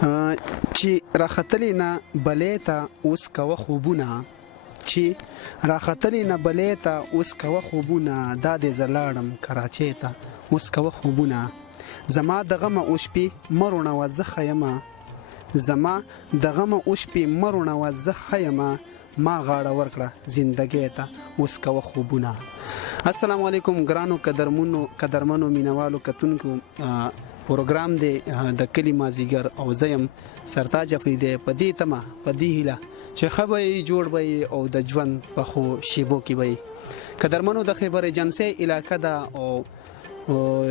چې راختلی نه بلې ته اوس کوه خوبونه چې راختلی نه بلې ته اوس کوه خوبونه دا دې زه لاړم کراچۍ ته اوس کوه خوبونه زما د غمه اوشپې مرونه وه زه ښه یمه زما د غمه اوشپې مرونه وه زه ښه یمه ما غاړه ورکړه زندګۍ ته اوس کوه خوبونه. السلام علیکم ګرانو قدرمنو مینوالو کتونکو پروګرام دی د کلی مازیګر او زه یم سرتاج افریدی په دې تمه په دې هیله چې ښه به یې جوړ به یې او د ژوند په ښو شیبو کې به یې قدرمنو د خیبر ایجنسۍ علاقه ده او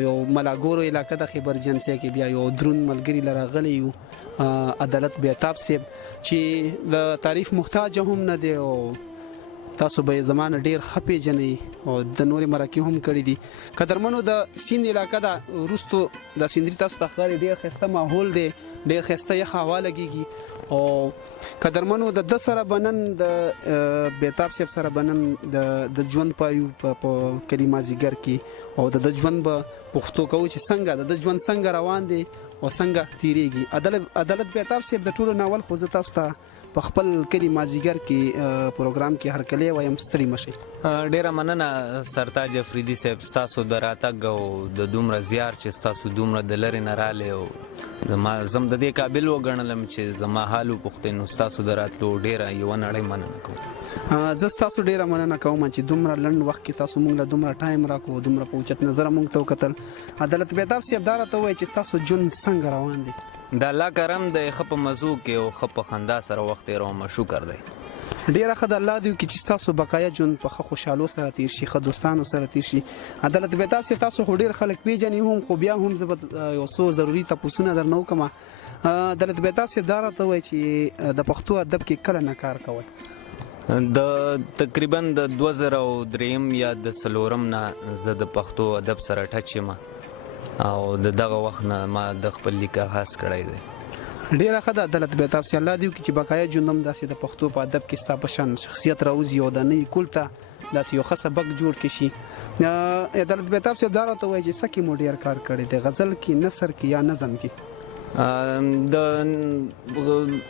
یو ملاګورو علاقه د خیبر ایجنسۍ کې بیا یو دروند ملګري لراغلی یو عدالت بیتاب صاحب چې د تعریف محتاج هم نه دی او تاسو به زمانه ډیر خپې جنې او د نوري مرکه هم کړی دي. قدرمنو د سیند علاقه دا روستو د سیندري تاسو ته ښکاري ډیر خسته ماحول دی ډیر خسته یخ هوا لګیږي او قدرمنو د سره بنن د بیتاب صاحب سره بنن د ژوند پایو په کلمه زیګر کې او د ژوند په پښتو کوي چې څنګه د ژوند څنګه روان دي او څنګه تیریږي. عدالت بیتاب صاحب د ټولو ناول خو زه تاسو ته په خپل کلی مازیګر کې پروګرام کې هر کله وایم ستړي مشي. ډیره مننه سرتاج افریدی صاحب تاسو دراتګ او د دومره زیار چې تاسو دومره د لری نه رااله او زم د دې قابل وګڼلم چې زما حالو پښتنو تاسو دراتلو ډیره یو نړۍ مننه کوم. زه تاسو ډیره مننه کوم چې دومره لنډ وخت کې تاسو مونږ له دومره ټایم راکو دومره په اوچت نظر مونږ ته وکتل. عدالت بیتاب صاحب دا راته وایي چې تاسو ژوند څنګه روان دي؟ د الله کرم د خپ مزو کې او خپ خندا سره وخت روم شکر دی. ډیره خدای الله دی چې تاسو بقایا ژوند په خوشاله سره تیر شي خو دوستانو سره تیر شي. عدالت بیتاب صاحب تاسو خو ډیر خلک پیژني هم خو بیا هم زبد یو څو ضروری تاسو درنو کوم. عدالت بیتاب صاحب دا راته وایي چې د پښتو ادب کې کله نه کار کوي. د تقریبا د 2003 یا د سلورم نه زه د پښتو ادب سره ټچ یم او دغه وخت نه ما د خپل لیکه خاص کړی دی. ډیره ښه ده عدالت بیتاب صاحب الله دی چې بقایا ژوندم داسې د پښتو په ادب کې ستا په شان شخصیت راوځي او د نوي کلته داسې یو ښه سبق جوړ کړي شي. عدالت بیتاب صاحب دا راته وایي چې څه کې مو ډیر کار کړی دی غزل کې نثر کې یا نظم کې؟ د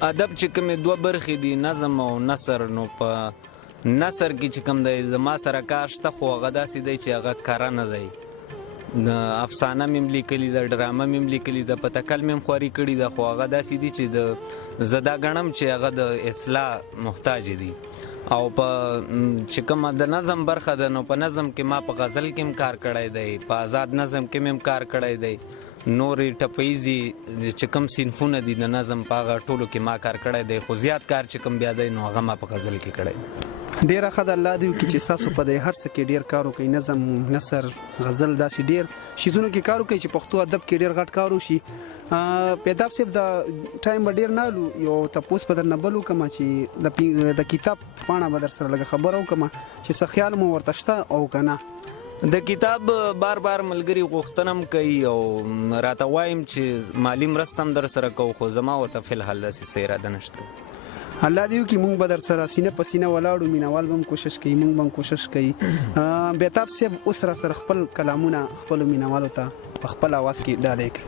ادب چې کومې دوه برخې دي نظم او نثر. نو په نثر کې چې کوم دی ما سره کار شته خو هغه داسې دی چې هغه کاره نه دی. د افسانه مم لیکلي د ډرامه مم لیکلي د پتکل مم خوري کړي د خو هغه داسې دي چې د زدا غنم چې هغه د اصلاح محتاج دي. او په چې کوم د نظم برخه ده نو په نظم کې ما په غزل کې کار کړی دی په آزاد نظم کې مم کار کړی دی نورې ټپیزي چې کوم صنفونه دي د نظم په هغه ټولو کې ما کار کړی دی خو زیات کار چې کوم بیا دی نو هغه ما په غزل کې کړی. ډیره خدای الله دی چې تاسو په دې هر څه کې ډیر کار وکړئ نظم نثر غزل داسې ډیر شیزونو کې کار وکړئ چې پښتو ادب کې ډیر غټ کار وشي. بیتاب صاحب د ټایم ډیر نالو یو تاسو په درنه بلو کما چې د کتاب پاڼه بدر سره لګه خبر او کما چې څه خیال مو ورته شته او کنه. د کتاب بار ملګری غوښتنم کوي او راته وایم چې مالی مرستم در سره کو خو زما وته فل حل سي اراده نشته. الله دیو کې مونږ به در سره سینه په سینه ولاړو مینوال به کوشش کوي مونږ به کوشش کوي. بیتاب صاحب اوس را سره خپل کلامونه خپل مینوالو ته په خپل आवाज کې ډالې کړ.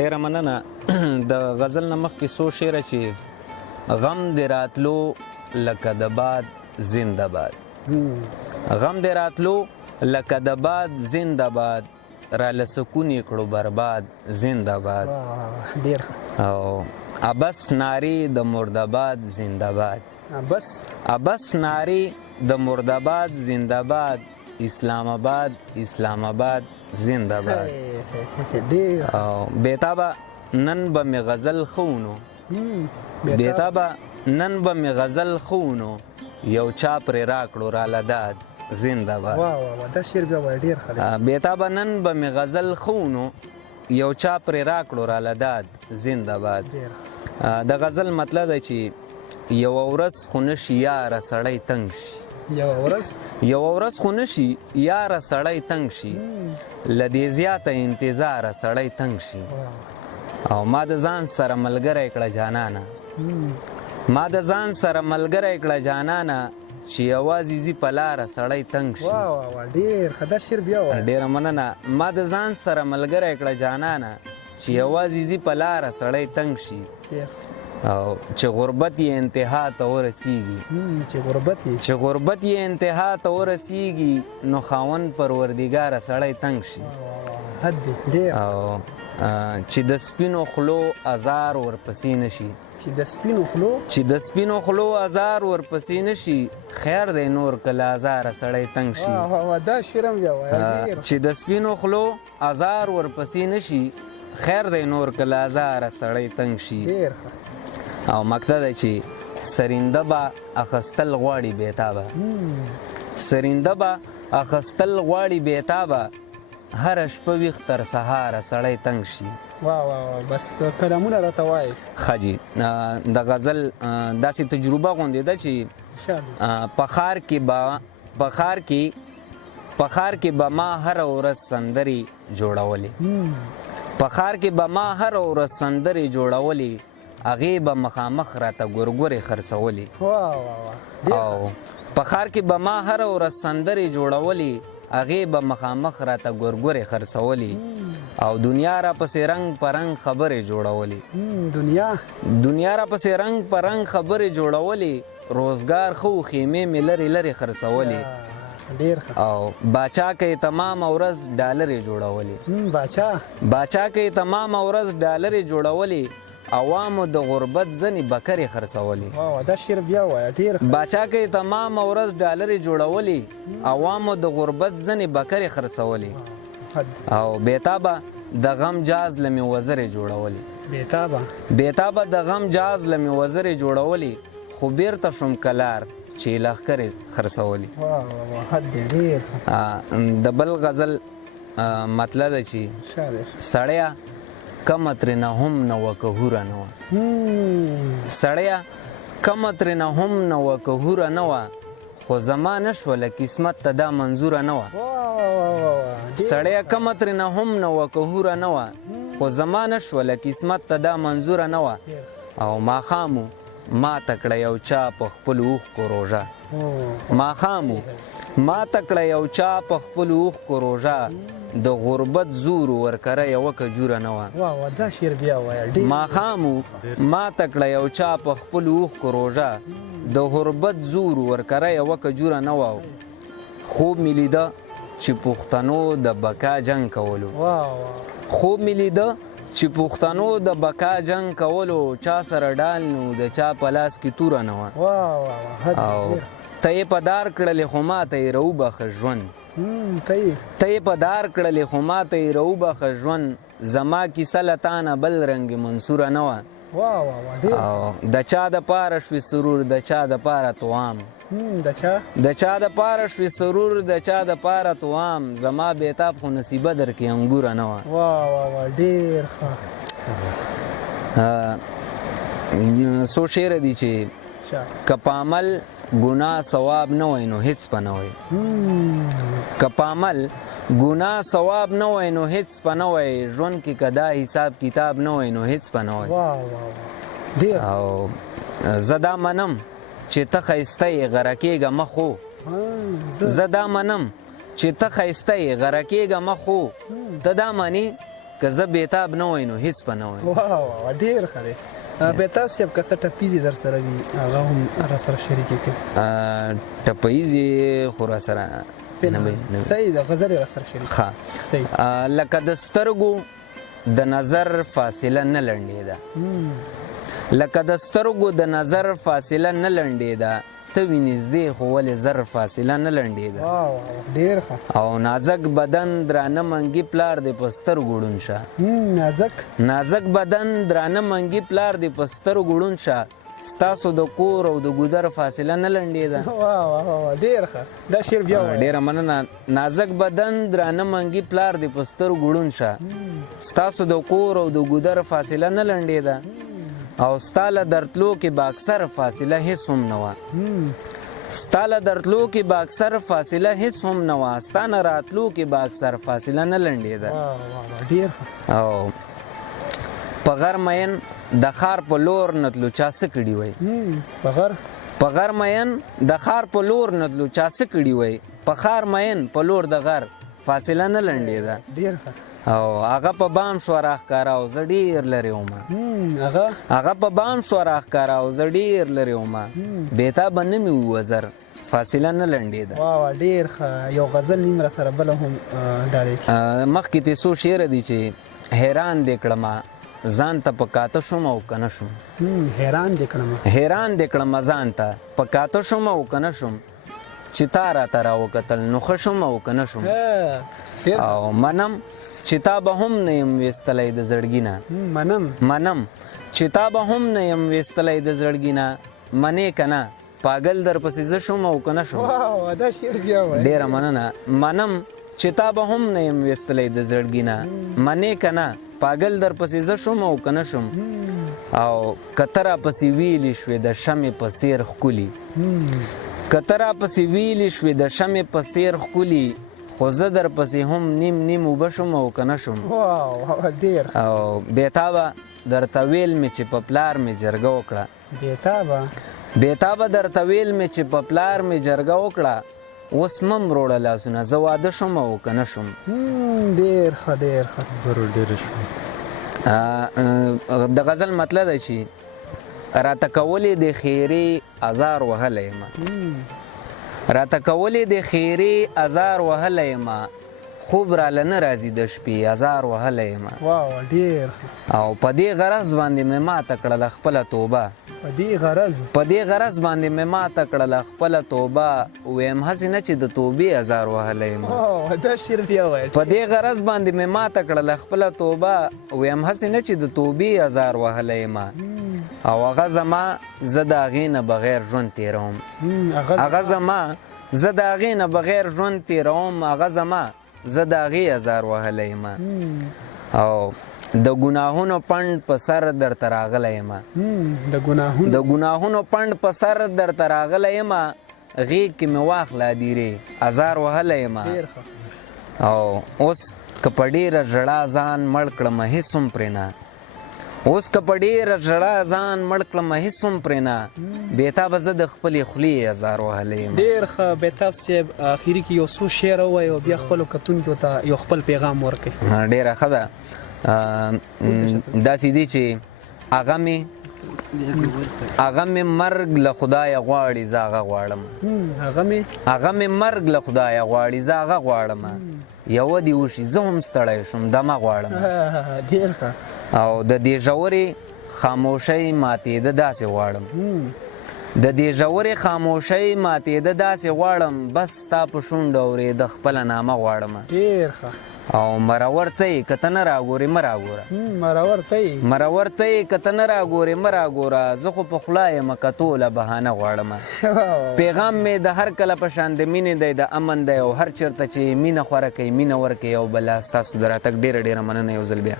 ډیره مننه. د غزل نمخ کې سو شعر چې غم دې راتلو لکه د باد زنده باد غم دې راتلو لکه د باد زنده باد را لسکون کړو برباد زنده باد. ډیر او ابس ناری د مرداباد زنده باد ابس ناری د مرداباد زنده باد اسلام آباد زنده باد. بیتابا نن به می غزل خونو بیتابا نن به می غزل خونو یو چا پر راکړو را لداد زنده باد. واه دا شعر بیا ډیر خلک. بیتابا نن به می غزل خونو یو چا پر راکړو را لداد زنده باد. د غزل مطلب دی چې یو ورځ خو نشي یاره سړی تنګ شي یو ورځ خو نشي یاره سړی تنګ شي له دې زیاته انتظاره سړی تنګ شي. او ما د ځان سره ملګری کړه جانانه ما د ځان سره ملګری کړه جانانه چې یوازې زی په لاره سړی تنګ شي. واه ډیر ښه دا شعر بیا وایه. ډیره مننه. ما د ځان سره ملګری کړه جانانه چې یوازې ځي په لاره سړی تنګ شي او چې غربت یې انتها ته ورسیږي چې غربت یې انتها ته ورسیږي نو خاوند پروردګاره سړی تنګ شي او چې د سپینو خلو ازار ورپسې نشي چې د سپینو خلو ازار ورپسې نشي خیر دی نور کله ازاره سړی تنګ شي چې د سپینو خلو ازار ورپسې نشي خیر دی نور کله ازاره سړی تنګ شي او مقصد دی چې سرینده به اخستل غواړي بیتابه سرینده به اخستل غواړي بیتابه هر شپه ویښ تر سهاره سړی تنګ شي بس کلامونه راته وایي ښه جي د غزل داسې تجربه غوندې ده چې په ښار کې به ما هره ورځ سندرې جوړولې په ښار کې به ما هره ورځ سندرې جوړولې هغې به مخامخ راته ګورګورې خرڅولې او په ښار کې به ما هره ورځ سندرې جوړولې هغې به مخامخ راته ګورګورې خرڅولې او دنیا را پسې رنګ په رنګ خبرې جوړولې دنیا را پسې رنګ په رنګ خبرې جوړولې روزګار خو خیمې مې لرې لرې خرڅولې او باچا کې تمام ورځ ډالرې جوړولې باچا کې تمام ورځ ډالرې جوړولې عوامو د غربت ځنې بکرې خرڅولې باچا کې تمام ورځ ډالرې جوړولې عوامو د غربت ځنې بکرې خرڅولې او بیتابه د غم جاز لمې وزرې جوړولې بیتابه د غم جاز لمې وزرې جوړولې خو بیرته شوم کلار چې لښکرې خرڅولې د بل غزل مطلب ده چې سړیا کمه ترېنه هم نه وه که هوره نه وه سړیا کمه ترېنه هم نه وه که هوره نه وه خو زما نه شوله قسمت ته دا منظوره نه وه سړیا کمه ترېنه هم نه وه که هوره نه وه خو زما نه شوله قسمت ته دا منظوره نه وه او ماښامو ما ته کړه یو چا په خپلو اوښکو روژه ماښامو ما ته کړه یو چا په خپلو اوښکو روژه د غربت زور ورکره یوه کجوره نه وه ماښامو ما ته کړه یو چا په خپلو اوښکو روژه د غربت زور ورکره یوه کجوره نه وه خوب مې لیده چې پښتنو د بقا جنګ کولو خوب مې لیده چې پښتنو د بقا جنګ کولو چا سره ډال نو د چا په لاس کې توره نه وه او ته یې په دار کړلې خو ما ته یې راوبخه ژوند ته یې په دار کړلې خو ما ته یې راوبخه ژوند زما کیسه له تا نه بل رنګ منصوره نه وه او د چا دپاره شوې سرور د چا دپاره توام د چا دپاره شوې سرور د چا دپاره توام زما بیتاب خو نصیبه در کې انګوره نه وه څو شعره دي چې که په عمل ګناه ثواب نه وای نو هیڅ په نه وای که په عمل ګناه ثواب نه وای نو هیڅ په نه وای ژوند کې که دا حساب کتاب نه وای نو هیڅ په نه وای او زه دا منم چې ته ښایسته یې غره کېږه مه خو زه دا منم چې ته ښایسته یې غره کېږه مه خو ته دا منې که زه بیتاب نه وای نو هیڅ په نه وای ډېر ښه دی بیتاب صاحب که څه ټپیزې در سره وي هغه هم را سره شریکې کړي ټپیزې خو را سره صحیح ده غزل را سره شریک لکه د سترګو د نظر فاصله نه لنډېده لکه د سترګو د نظر فاصله نه لنډېده ته وي نږدې خو ولې زر فاصله نه لنډېده او نازک بدن درانه منګي پلار دې په سترګو ړوند شه نازک بدن درانه منګي پلار دې په سترګو ړوند شه ستاسو د کور او د ګودر فاصله نه لنډېده ډېره مننه نازک بدن درانه منګي پلار دې په سترګو ړوند شه ستاسو د کور او د ګودر فاصله نه لنډېده او ستا له درتلو کې به اکثر فاصله هیڅ هم نه وه ستا له درتلو کې به اکثر فاصله هیڅ هم نه وه ستا نه راتلو کې به اکثر فاصله نه لنډېده او په غر مین د ښار په لور نه تلو چا څه کړي وی په غر مین د ښار په لور نه تلو چا څه کړي وی په ښار مین په لور د غر فاصله نه لنډېده او هغه په بام شو راښکاره او زه ډېر لرې ومه هغه په بام شو راښکاره او زه ډېر لرې ومه بېتابه نه مې ووزر فاصله نه لنډېده. واه ډېر ښه. یو غزل نیم را سره بله هم ډالۍ کړي. مخکې ترې څو شعره دي چې حیران دې کړمه ځان ته په کاته شوم او که نه شوم. حیران دې کړمه ځان ته په کاته شوم او که نه شوم چې تا راته راوکتل نو ښه شوم او که نه شوم او منم چې تا به هم نه یم ویستلی د زړګي نه منم چې تا به هم نه یم ویستلی د زړګي نه منې که نه پاگل در پسې زه شوم او که نه شوم. ډېره مننه. منم چې تا به هم نه یم ویستلی د زړګي نه منې که نه پاگل در پسې زه شوم او که نه شوم او که ته راپسې ویلې شوې د شمې په څېر ښکلي که ته راپسې ویلې شوې د شمې په څېر ښکلي خو زه در پسې هم نیم اوبه شوم او که نه شوم او بېتابه درته ویل مې چې په پلار مې جرګه وکړه بېتابه درته ویل مې چې په پلار مې جرګه وکړه اوس مه مروړه لاسونه زه واده شوم او که نه شوم. ډېر ښه ډېر ښه خبرو ډېره شوه. د غزل مطلب دی چې راته کولې د خیرې ازار وهلی یم راته کولې د خیرې ازار وهلی یم خوب راله نه راځي د شپې ازار وهلی یم ډېر او په دې غرض باندې مې ماته کړله خپله توبه په دې غرض باندې مې ماته کړله خپله توبه ویم هسې نه چې د توبې ازار وهلی یم په دې غرض باندې مې ماته کړله خپله توبه ویم هسې نه چې د توبې ازار وهلی یم او هغه زما زه د هغې نه بغیر ژوند تېروم هغه زما زه د هغې نه بغیر ژوند تېروم هغه زما زه د هغې ازار وهلی یم او د ګناهونو پنډ په سر درته راغلی یم د ګناهونو پنډ په سر درته راغلی یم غېږ کې مې واخله دیرې ازار وهلی یم او اوس که په ډېره ژړا ځان مړ کړمه هېڅ هم پرې نه اوس که په ډېره ژړا ځان مړ کړمه هېڅ هم پرې نه بېتابه زه د خپلې خولې ازار وهلی یم. ډېر ښه بېتاب صاحب اخري کې یو څو شعر ووایي او بیا خپلو کتونکو ته یو خپل پیغام ورکړئ. ډېره ښه ده. داسې دي چې هغه مې مرګ له خدایه غواړي زه هغه غواړم هغه مې مرګ له خدایه غواړي زه هغه غواړم یوه دې وشي زه هم ستړی شم دمه غواړم او د دې ژورې خاموشۍ ماتېده داسې غواړم د دې ژورې خاموشۍ ماتېده داسې غواړم بس ستا په شونډو اورېده خپله نامه غواړم او مرور ته یې که ته نه راګورې مه راګوره مرور ته یې که ته نه راګورې مه راګوره زه خو په خوله یم که ټوله بهانه غواړم پیغام مې د هر کله په شان د مینې دی د امن دی او هر چېرته چې مینه خوره کوي مینه ورکوي او بله ستاسو د راتګ ډېره مننه یو ځل بیا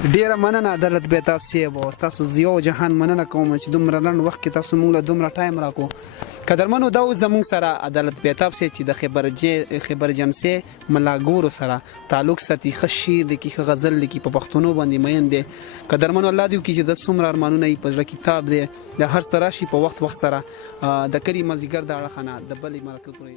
ډیره مننه عدالت بېتاب صاحب او تاسو یو جهان مننه کوم چې دومره لنډ وخت کې تاسو موږ له دومره ټایم راکو قدرمنو دا زموږ سره عدالت بېتاب صاحب چې د خبرجنسي ملاګورو سره تعلق ساتي ښه شعر لیکي ښه غزل لیکي په پښتونو باندې مین دی قدرمنو الله دې وکړي چې د څومره ارمانونه یې په زړه کتاب دی د هر څه راشي په وخت سره د کلي مازدیګر د اړخ نه د بلې مرکه پورې